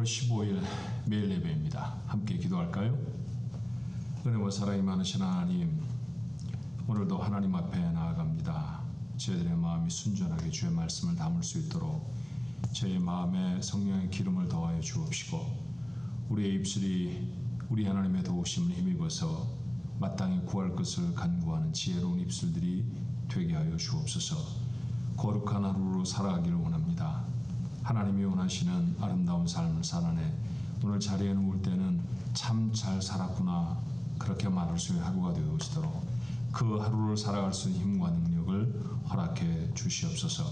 6월 15일 매일 예배입니다. 함께 기도할까요? 은혜와 사랑이 많으신 하나님, 오늘도 하나님 앞에 나아갑니다. 저희들의 마음이 순전하게 주의 말씀을 담을 수 있도록 저희 마음에 성령의 기름을 더하여 주옵시고, 우리의 입술이 우리 하나님의 도우심을 힘입어서 마땅히 구할 것을 간구하는 지혜로운 입술들이 되게 하여 주옵소서. 거룩한 하루로 살아가기를 원합니다. 하나님이 원하시는 아름다운 삶을 살아내 오늘 자리에 누울 때는 참 잘 살았구나, 그렇게 말할 수 있는 하루가 되어지도록 그 하루를 살아갈 수 있는 힘과 능력을 허락해 주시옵소서.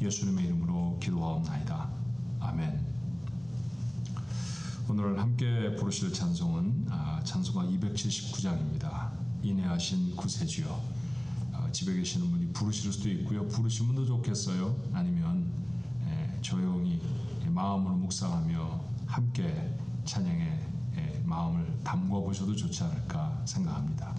예수님의 이름으로 기도하옵나이다. 아멘. 오늘 함께 부르실 찬송은 찬송가 279장입니다. 인내하신 구세주여. 집에 계시는 분이 부르실 수도 있고요, 부르시면 더 좋겠어요. 아니면 조용히 마음으로 묵상하며 함께 찬양에 마음을 담궈 보셔도 좋지 않을까 생각합니다.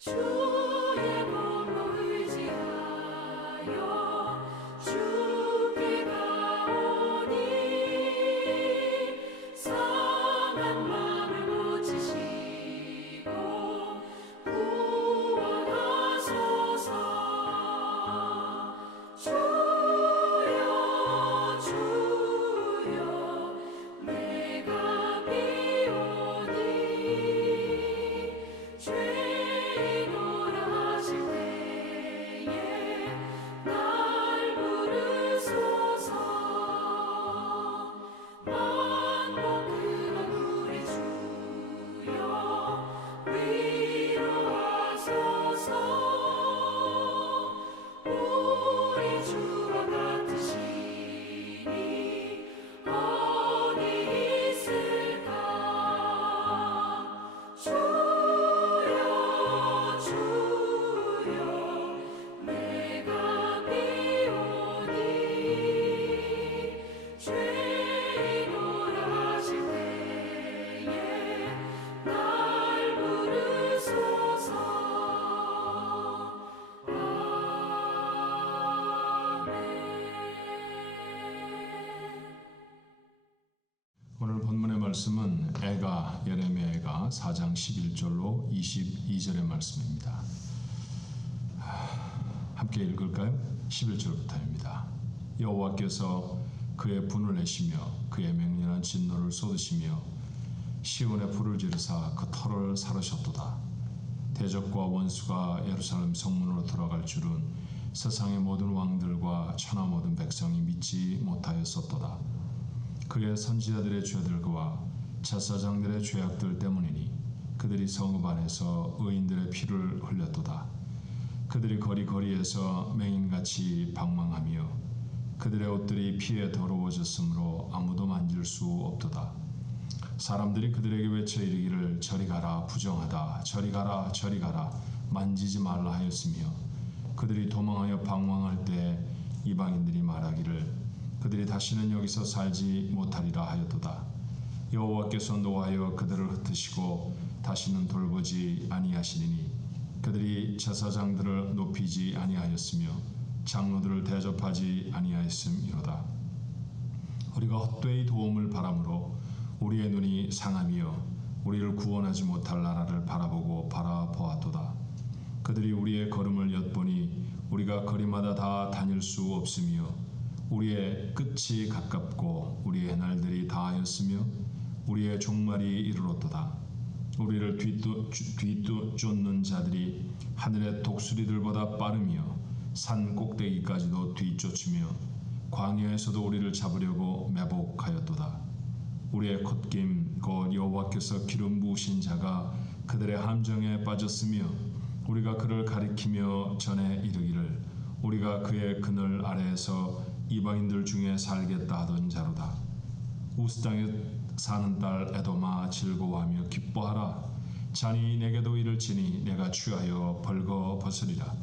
주의 몸으로 의지하여 주께 가오니 상한 마음을 고치시고 구원하소서. 주여 주여 내가 비오니 오늘 본문의 말씀은 예레미야가 4장 11절로 22절의 말씀입니다. 함께 읽을까요? 11절부터입니다. 여호와께서 그의 분을 내시며 그의 맹렬한 진노를 쏟으시며 시온에 불을 지르사 그 터를 사르셨도다. 대적과 원수가 예루살렘 성문으로 들어갈 줄은 세상의 모든 왕들과 천하 모든 백성이 믿지 못하였었도다. 그의 선지자들의 죄들과 제사장들의 죄악들 때문이니 그들이 성읍 안에서 의인들의 피를 흘렸도다. 그들이 거리거리에서 맹인같이 방망하며 그들의 옷들이 피에 더러워졌으므로 아무도 만질 수 없도다. 사람들이 그들에게 외쳐 이르기를 저리 가라 부정하다 저리 가라 저리 가라 만지지 말라 하였으며 그들이 도망하여 방황할 때 이방인들이 말하기를 그들이 다시는 여기서 살지 못하리라 하였도다. 여호와께서 노하여 그들을 흩으시고 다시는 돌보지 아니하시리니 그들이 제사장들을 높이지 아니하였으며 장로들을 대접하지 아니하였음이로다. 우리가 헛되이 도움을 바람으로 우리의 눈이 상하며 우리를 구원하지 못할 나라를 바라보고 바라보았도다. 그들이 우리의 걸음을 엿보니 우리가 거리마다 다 다닐 수 없으며 우리의 끝이 가깝고 우리의 날들이 다하였으며 우리의 종말이 이르렀도다. 우리를 뒤쫓는 자들이 하늘의 독수리들보다 빠르며 산 꼭대기까지도 뒤쫓으며 광야에서도 우리를 잡으려고 매복하였도다. 우리의 콧김 곧 여호와께서 기름 부으신 자가 그들의 함정에 빠졌으며 우리가 그를 가리키며 전에 이르기를 우리가 그의 그늘 아래에서 이방인들 중에 살겠다 하던 자로다. 우스 땅에 사는 딸 에돔아 즐거워하며 기뻐하라. 잔이 내게도 이를지니 내가 취하여 벌거 벗으리라.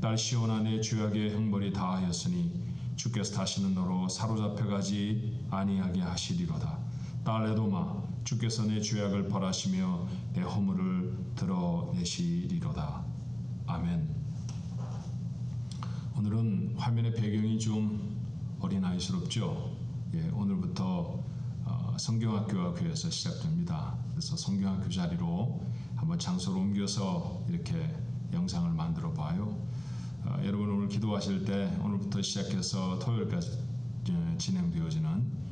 딸 시온아 내 죄악의 형벌이 다하였으니 주께서 다시는 너로 사로잡혀가지 아니하게 하시리로다. 딸 에돔아 주께서 내 죄악을 벌하시며 내 허물을 드러내시리로다. 아멘. 오늘은 화면의 배경이 좀 어린아이스럽죠. 오늘부터 성경학교와 교회에서 시작됩니다. 그래서 성경학교 자리로 한번 장소를 옮겨서 이렇게 영상을 만들어 봐요. 여러분 오늘 기도하실 때 오늘부터 시작해서 토요일까지 진행되어지는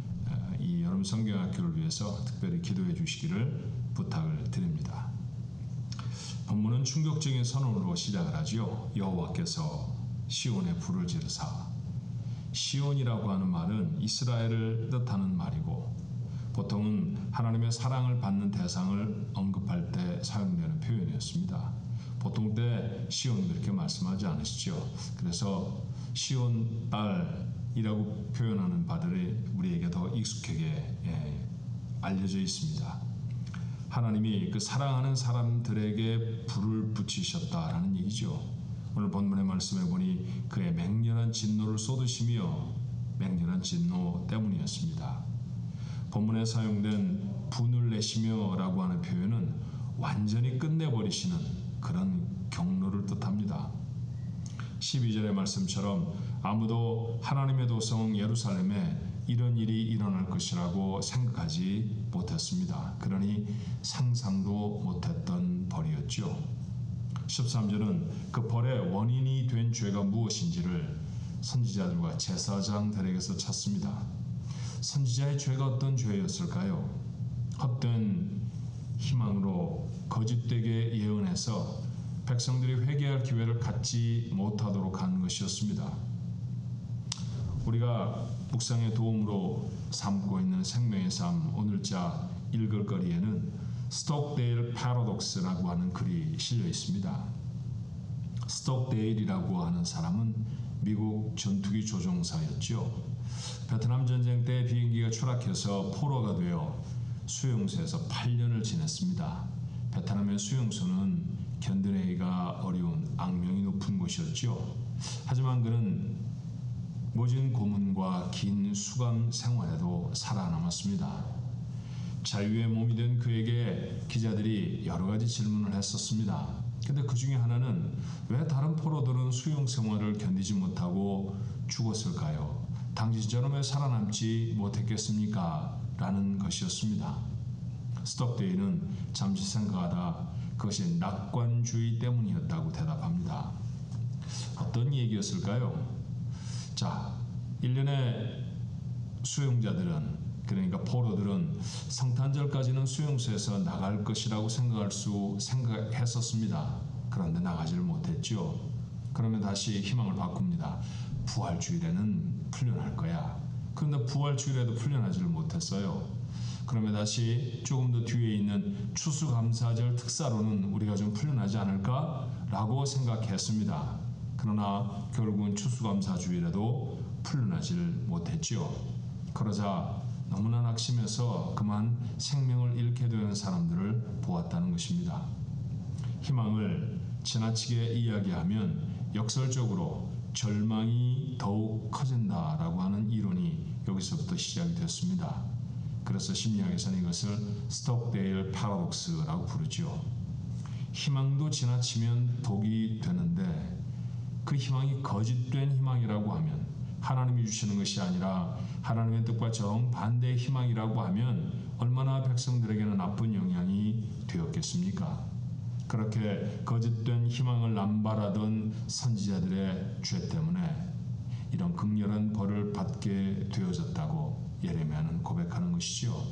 이 여름 성경학교를 위해서 특별히 기도해 주시기를 부탁을 드립니다. 본문은 충격적인 선언으로 시작을 하죠. 여호와께서 시온에 불을 지르사. 시온이라고 하는 말은 이스라엘을 뜻하는 말이고 보통은 하나님의 사랑을 받는 대상을 언급할 때 사용되는 표현이었습니다. 보통 때 시온 그렇게 말씀하지 않으시죠. 그래서 시온 딸이라고 표현하는 바들이 우리에게 더 익숙하게 알려져 있습니다. 하나님이 그 사랑하는 사람들에게 불을 붙이셨다라는 얘기죠. 오늘 본문의 말씀에 보니 그의 맹렬한 진노를 쏟으시며 맹렬한 진노 때문이었습니다. 본문에 사용된 분을 내시며 라고 하는 표현은 완전히 끝내버리시는 그런 경로를 뜻합니다. 12절의 말씀처럼 아무도 하나님의 도성 예루살렘에 이런 일이 일어날 것이라고 생각하지 못했습니다. 그러니 상상도 못했던 벌이었죠. 13절은 그 벌의 원인이 된 죄가 무엇인지를 선지자들과 제사장들에게서 찾습니다. 선지자의 죄가 어떤 죄였을까요? 헛된 희망으로 거짓되게 예언해서 백성들이 회개할 기회를 갖지 못하도록 한 것이었습니다. 우리가 묵상의 도움으로 삼고 있는 생명의 삶 오늘자 읽을거리에는 스톡데일 패러독스라고 하는 글이 실려 있습니다. 스톡데일이라고 하는 사람은 미국 전투기 조종사였죠. 베트남 전쟁 때 비행기가 추락해서 포로가 되어 수용소에서 8년을 지냈습니다. 베트남의 수용소는 견디내기가 어려운 악명이 높은 곳이었죠. 하지만 그는 모진 고문과 긴 수감 생활에도 살아남았습니다. 자유의 몸이 된 그에게 기자들이 여러 가지 질문을 했었습니다. 근데 그 중에 하나는 왜 다른 포로들은 수용 생활을 견디지 못하고 죽었을까요? 당시처럼 왜 살아남지 못했겠습니까? 라는 것이었습니다. 스톡데일은 잠시 생각하다 그것이 낙관주의 때문이었다고 대답합니다. 어떤 얘기였을까요? 자, 1년에 수용자들은 그러니까 포로들은 성탄절까지는 수용소에서 나갈 것이라고 생각했었습니다. 그런데 나가지를 못했죠. 그러면 다시 희망을 바꿉니다. 부활주일에는 풀려날 거야. 그런데 부활주일에도 풀려나지를 못했어요. 그러면 다시 조금 더 뒤에 있는 추수감사절 특사로는 우리가 좀 풀려나지 않을까라고 생각했습니다. 그러나 결국은 추수감사주일에도 풀려나질 못했지요. 그러자 너무나 낙심해서 그만 생명을 잃게 되는 사람들을 보았다는 것입니다. 희망을 지나치게 이야기하면 역설적으로 절망이 더욱 커진다라고 하는 이론이 여기서부터 시작이 됐습니다. 그래서 심리학에서는 이것을 스톡데일 파라독스라고 부르죠. 희망도 지나치면 독이 되는데 그 희망이 거짓된 희망이라고 하면, 하나님이 주시는 것이 아니라 하나님의 뜻과 정반대의 희망이라고 하면 얼마나 백성들에게는 나쁜 영향이 되었겠습니까? 그렇게 거짓된 희망을 남발하던 선지자들의 죄 때문에 이런 극렬한 벌을 받게 되어졌다고 예레미야는 고백하는 것이죠.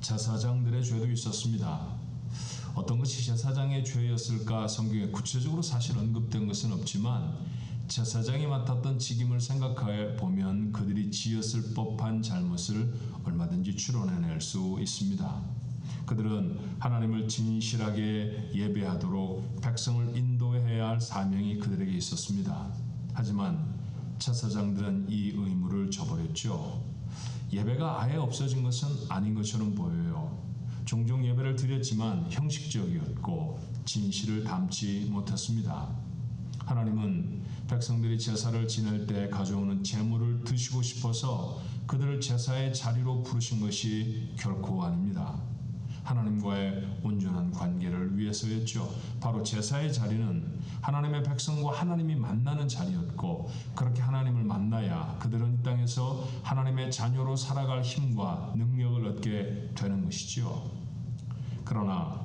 제사장들의 죄도 있었습니다. 어떤 것이 제사장의 죄였을까 성경에 구체적으로 사실 언급된 것은 없지만 제사장이 맡았던 직임을 생각해 보면 그들이 지었을 법한 잘못을 얼마든지 추론해낼 수 있습니다. 그들은 하나님을 진실하게 예배하도록 백성을 인도해야 할 사명이 그들에게 있었습니다. 하지만 제사장들은 이 의무를 저버렸죠. 예배가 아예 없어진 것은 아닌 것처럼 보여요. 종종 예배를 드렸지만 형식적이었고 진실을 담지 못했습니다. 하나님은 백성들이 제사를 지낼 때 가져오는 제물을 드시고 싶어서 그들을 제사의 자리로 부르신 것이 결코 아닙니다. 하나님과의 온전한 관계를 위해서였죠. 바로 제사의 자리는 하나님의 백성과 하나님이 만나는 자리였고, 그렇게 하나님을 만나야 그들은 이 땅에서 하나님의 자녀로 살아갈 힘과 능력을 얻게 되는 것이죠. 그러나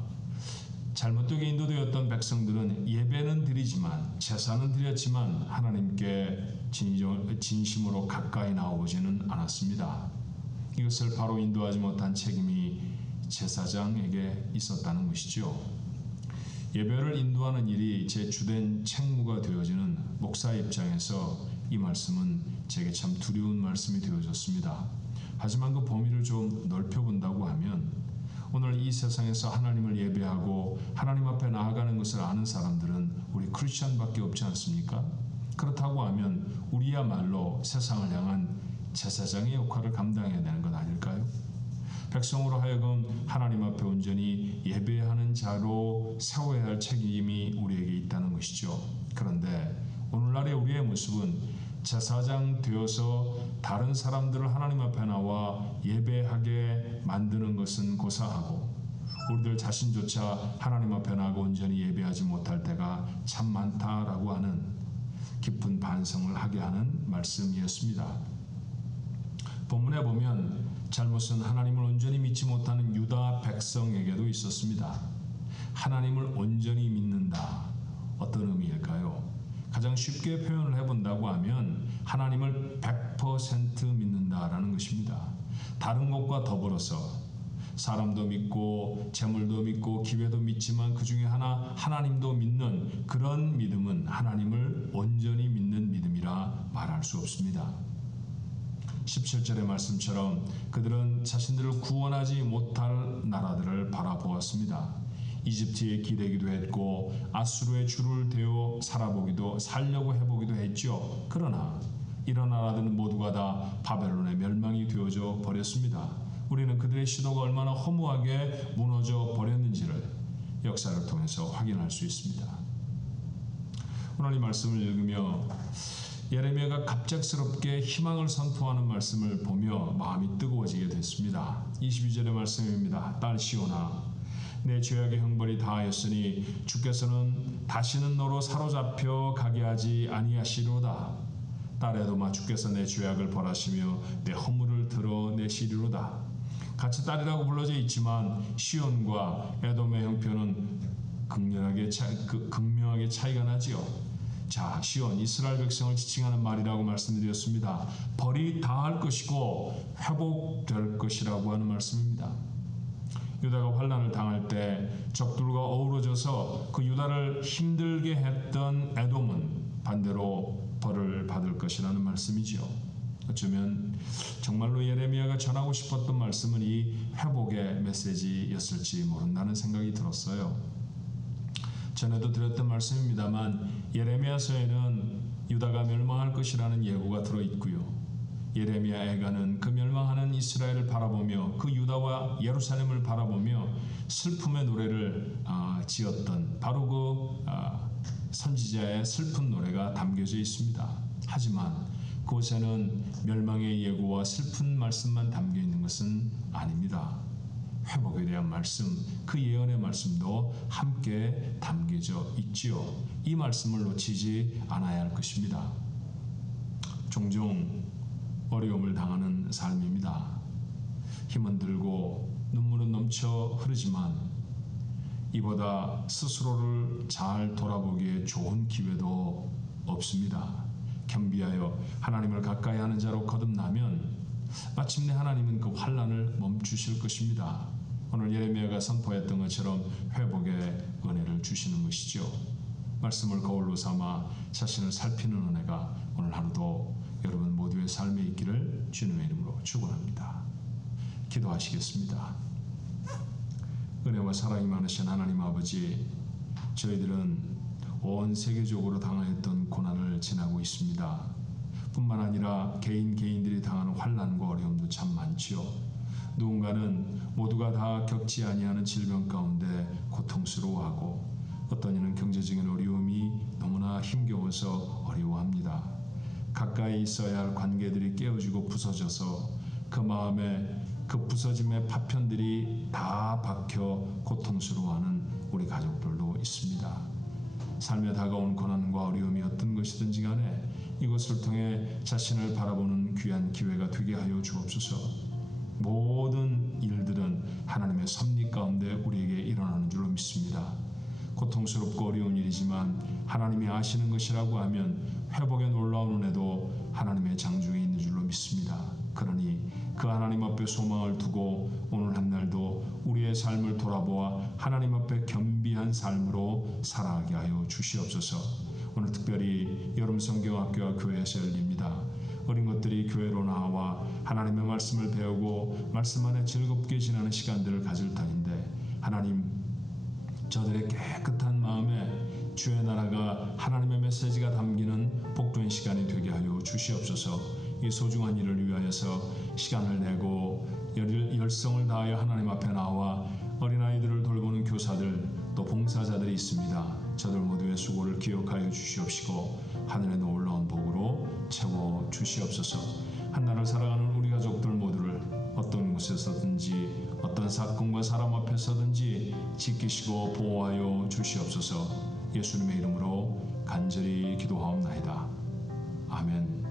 잘못되게 인도되었던 백성들은 예배는 드리지만, 제사는 드렸지만 하나님께 진심으로 가까이 나오지는 않았습니다. 이것을 바로 인도하지 못한 책임이 제사장에게 있었다는 것이죠. 예배를 인도하는 일이 제 주된 책무가 되어지는 목사 입장에서 이 말씀은 제게 참 두려운 말씀이 되어졌습니다. 하지만 그 범위를 좀 넓혀본다고 하면, 오늘 이 세상에서 하나님을 예배하고 하나님 앞에 나아가는 것을 아는 사람들은 우리 크리스천밖에 없지 않습니까? 그렇다고 하면 우리야말로 세상을 향한 제사장의 역할을 감당해야 되는 것 아닐까요? 백성으로 하여금 하나님 앞에 온전히 예배하는 자로 세워야 할 책임이 우리에게 있다는 것이죠. 그런데 오늘날의 우리의 모습은 제사장 되어서 다른 사람들을 하나님 앞에 나와 예배하게 만드는 것은 고사하고, 우리들 자신조차 하나님 앞에 나가 온전히 예배하지 못할 때가 참 많다라고 하는 깊은 반성을 하게 하는 말씀이었습니다. 본문에 보면 잘못은 하나님을 온전히 믿지 못하는 유다 백성에게도 있었습니다. 하나님을 온전히 믿는다. 어떤 의미일까요? 가장 쉽게 표현을 해본다고 하면 하나님을 100% 믿는다라는 것입니다. 다른 것과 더불어서 사람도 믿고 재물도 믿고 기회도 믿지만 그 중에 하나님도 믿는 그런 믿음은 하나님을 온전히 믿는 믿음이라 말할 수 없습니다. 17절의 말씀처럼 그들은 자신들을 구원하지 못할 나라들을 바라보았습니다. 이집트에 기대기도 했고 아수르의 줄을 대어 살려고 해보기도 했죠. 그러나 이런 나라들은 모두가 다 바벨론의 멸망이 되어져 버렸습니다. 우리는 그들의 시도가 얼마나 허무하게 무너져 버렸는지를 역사를 통해서 확인할 수 있습니다. 오늘 이 말씀을 읽으며 예레미야가 갑작스럽게 희망을 선포하는 말씀을 보며 마음이 뜨거워지게 됐습니다. 22절의 말씀입니다. 딸 시온아, 내 죄악의 형벌이 다하였으니 주께서는 다시는 너로 사로잡혀 가게 하지 아니하시리로다. 딸 에돔아, 주께서 내 죄악을 벌하시며 내 허물을 드러내시리로다. 같이 딸이라고 불러져 있지만 시온과 에돔의 형편은 극명하게 차이가 나지요. 자, 시온, 이스라엘 백성을 지칭하는 말이라고 말씀드렸습니다. 벌이 다할 것이고 회복될 것이라고 하는 말씀입니다. 유다가 환난을 당할 때 적들과 어우러져서 그 유다를 힘들게 했던 에돔은 반대로 벌을 받을 것이라는 말씀이지요. 어쩌면 정말로 예레미야가 전하고 싶었던 말씀은 이 회복의 메시지였을지 모른다는 생각이 들었어요. 전에도 드렸던 말씀입니다만 예레미야서에는 유다가 멸망할 것이라는 예고가 들어있고요. 예레미야 애가는 그 멸망하는 이스라엘을 바라보며 그 유다와 예루살렘을 바라보며 슬픔의 노래를 지었던 바로 그 선지자의 슬픈 노래가 담겨져 있습니다. 하지만 그곳에는 멸망의 예고와 슬픈 말씀만 담겨 있는 것은 아닙니다. 회복에 대한 말씀, 그 예언의 말씀도 함께 담겨져 있지요. 이 말씀을 놓치지 않아야 할 것입니다. 종종 어려움을 당하는 삶입니다. 힘은 들고 눈물은 넘쳐 흐르지만 이보다 스스로를 잘 돌아보기에 좋은 기회도 없습니다. 겸비하여 하나님을 가까이 하는 자로 거듭나면 마침내 하나님은 그 환난을 멈추실 것입니다. 오늘 예레미야가 선포했던 것처럼 회복의 은혜를 주시는 것이죠. 말씀을 거울로 삼아 자신을 살피는 은혜가 오늘 하루도 여러분 모두의 삶에 있기를 주님의 이름으로 축원합니다. 기도하시겠습니다. 은혜와 사랑이 많으신 하나님 아버지, 저희들은 온 세계적으로 당하였던 고난을 지나고 있습니다. 뿐만 아니라 개인들이 당하는 환난과 어려움도 참 많지요. 누군가는 모두가 다 겪지 아니하는 질병 가운데 고통스러워하고 어떤 이는 경제적인 어려움이 너무나 힘겨워서 어려워합니다. 가까이 있어야 할 관계들이 깨어지고 부서져서 그 마음에 그 부서짐의 파편들이 다 박혀 고통스러워하는 우리 가족들도 있습니다. 삶에 다가온 고난과 어려움이 어떤 것이든지 간에 이것을 통해 자신을 바라보는 귀한 기회가 되게 하여 주옵소서. 모든 일들은 하나님의 섭리 가운데 우리에게 일어나는 줄로 믿습니다. 고통스럽고 어려운 일이지만 하나님이 아시는 것이라고 하면 회복의 놀라운 은혜도 하나님의 장중에 있는 줄로 믿습니다. 그러니 그 하나님 앞에 소망을 두고 오늘 한 날도 우리의 삶을 돌아보아 하나님 앞에 겸비한 삶으로 살아가게 하여 주시옵소서. 오늘 특별히 여름 성경학교와 교회에서 열립니다. 어린 것들이 교회로 나와 하나님의 말씀을 배우고 말씀 안에 즐겁게 지나는 시간들을 가질 터인데 하나님, 저들의 깨끗한 마음에 주의 나라가 하나님의 메시지가 담기는 복된 시간이 되게 하여 주시옵소서. 이 소중한 일을 위하여서 시간을 내고 열성을 다하여 하나님 앞에 나와 어린아이들을 돌보는 교사들 또 봉사자들이 있습니다. 저들 모두의 수고를 기억하여 주시옵시고 하늘의 놀라운 복으로 채워 주시옵소서. 한나라를 살아가는 우리 가족들 모두를 어떤 곳에서든지 어떤 사건과 사람 앞에서든지 지키시고 보호하여 주시옵소서. 예수님의 이름으로 간절히 기도하옵나이다. 아멘.